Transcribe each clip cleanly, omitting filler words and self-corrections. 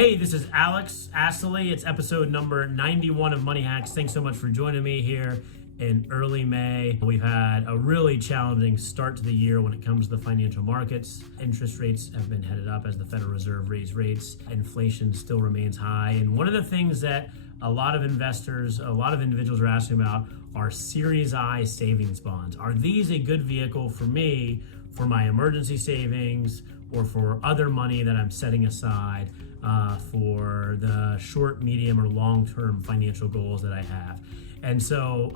Hey, this is Alex Astley. It's episode number 91 of Money Hacks. Thanks so much for joining me here in early May. We've had a really challenging start to the year when it comes to the financial markets. Interest rates have been headed up as the Federal Reserve raised rates. Inflation still remains high. And one of the things that a lot of investors, a lot of individuals are asking about are Series I savings bonds. Are these a good vehicle for me for my emergency savings or for other money that I'm setting aside for the short, medium, or long-term financial goals that I have? And so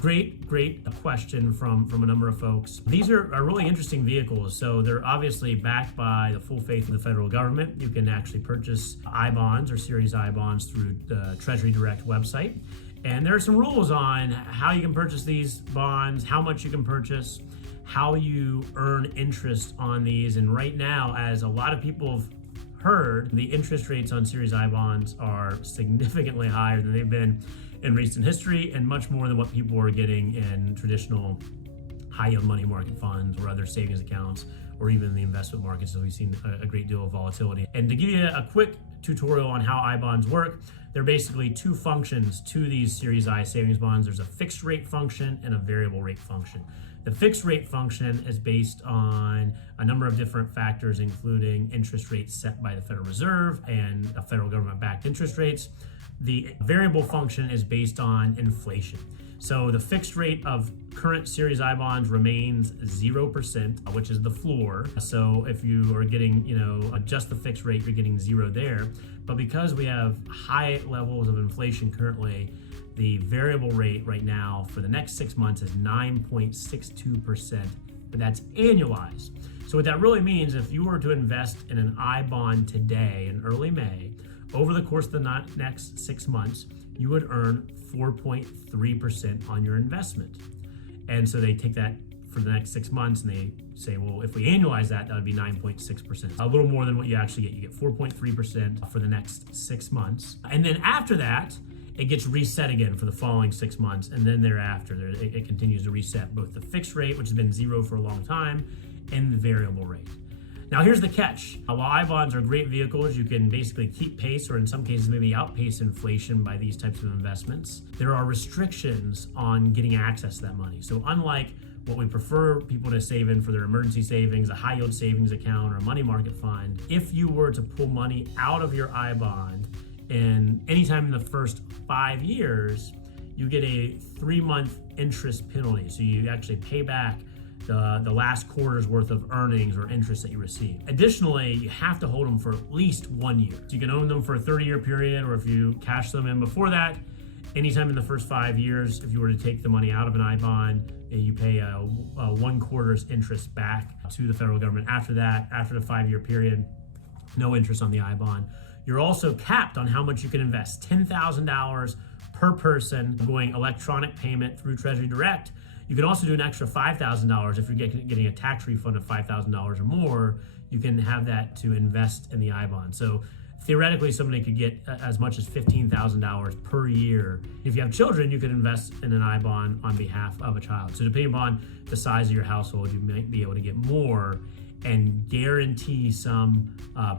great question from a number of folks. These are really interesting vehicles. So they're obviously backed by the full faith of the federal government. You can actually purchase I bonds or Series I bonds through the Treasury Direct website. And there are some rules on how you can purchase these bonds, how much you can purchase, how you earn interest on these. And right now, as a lot of people have heard, the interest rates on Series I bonds are significantly higher than they've been in recent history and much more than what people are getting in traditional high yield money market funds or other savings accounts or even in the investment markets. So we've seen a great deal of volatility. And to give you a quick tutorial on how I bonds work, there are basically two functions to these Series I savings bonds. There's a fixed rate function and a variable rate function. The fixed rate function is based on a number of different factors, including interest rates set by the Federal Reserve and federal government-backed interest rates. The variable function is based on inflation. So the fixed rate of current Series I bonds remains 0%, which is the floor. So if you are getting, just the fixed rate, you're getting zero there. But because we have high levels of inflation currently, the variable rate right now for the next 6 months is 9.62%, but that's annualized. So what that really means, if you were to invest in an I bond today in early May, over the course of the next 6 months, you would earn 4.3% on your investment. And so they take that for the next 6 months and they say, well, if we annualize that, that would be 9.6%. A little more than what you actually get. You get 4.3% for the next 6 months. And then after that, it gets reset again for the following 6 months. And then thereafter, it continues to reset both the fixed rate, which has been zero for a long time, and the variable rate. Now, here's the catch. While I bonds are great vehicles, you can basically keep pace or in some cases maybe outpace inflation by these types of investments. There are restrictions on getting access to that money. So unlike what we prefer people to save in for their emergency savings, a high yield savings account or a money market fund, if you were to pull money out of your I bond and anytime in the first 5 years, you get a 3-month interest penalty. So you actually pay back the last quarter's worth of earnings or interest that you receive. Additionally, you have to hold them for at least 1 year. So you can own them for a 30-year period, or if you cash them in before that, anytime in the first 5 years, if you were to take the money out of an I bond, you pay a 1 quarter's interest back to the federal government. After that, after the 5-year period, no interest on the I bond. You're also capped on how much you can invest, $10,000 per person going electronic payment through Treasury Direct. You can also do an extra $5,000 if you're getting a tax refund of $5,000 or more. You can have that to invest in the I bond. So theoretically, somebody could get as much as $15,000 per year. If you have children, you could invest in an I bond on behalf of a child. So depending upon the size of your household, you might be able to get more and guarantee some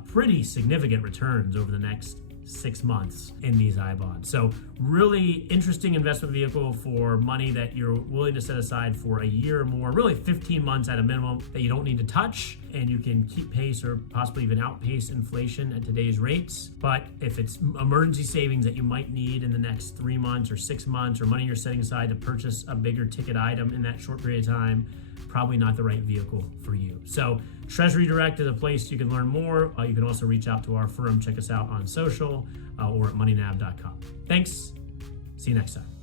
pretty significant returns over the next 6 months in these I bonds. So really interesting investment vehicle for money that you're willing to set aside for a year or more, really 15 months at a minimum that you don't need to touch, and you can keep pace or possibly even outpace inflation at today's rates. But if it's emergency savings that you might need in the next 3 months or 6 months, or money you're setting aside to purchase a bigger ticket item in that short period of time, probably not the right vehicle for you. So Treasury Direct is a place you can learn more. You can also reach out to our firm, check us out on social or at moneynav.com. Thanks. See you next time.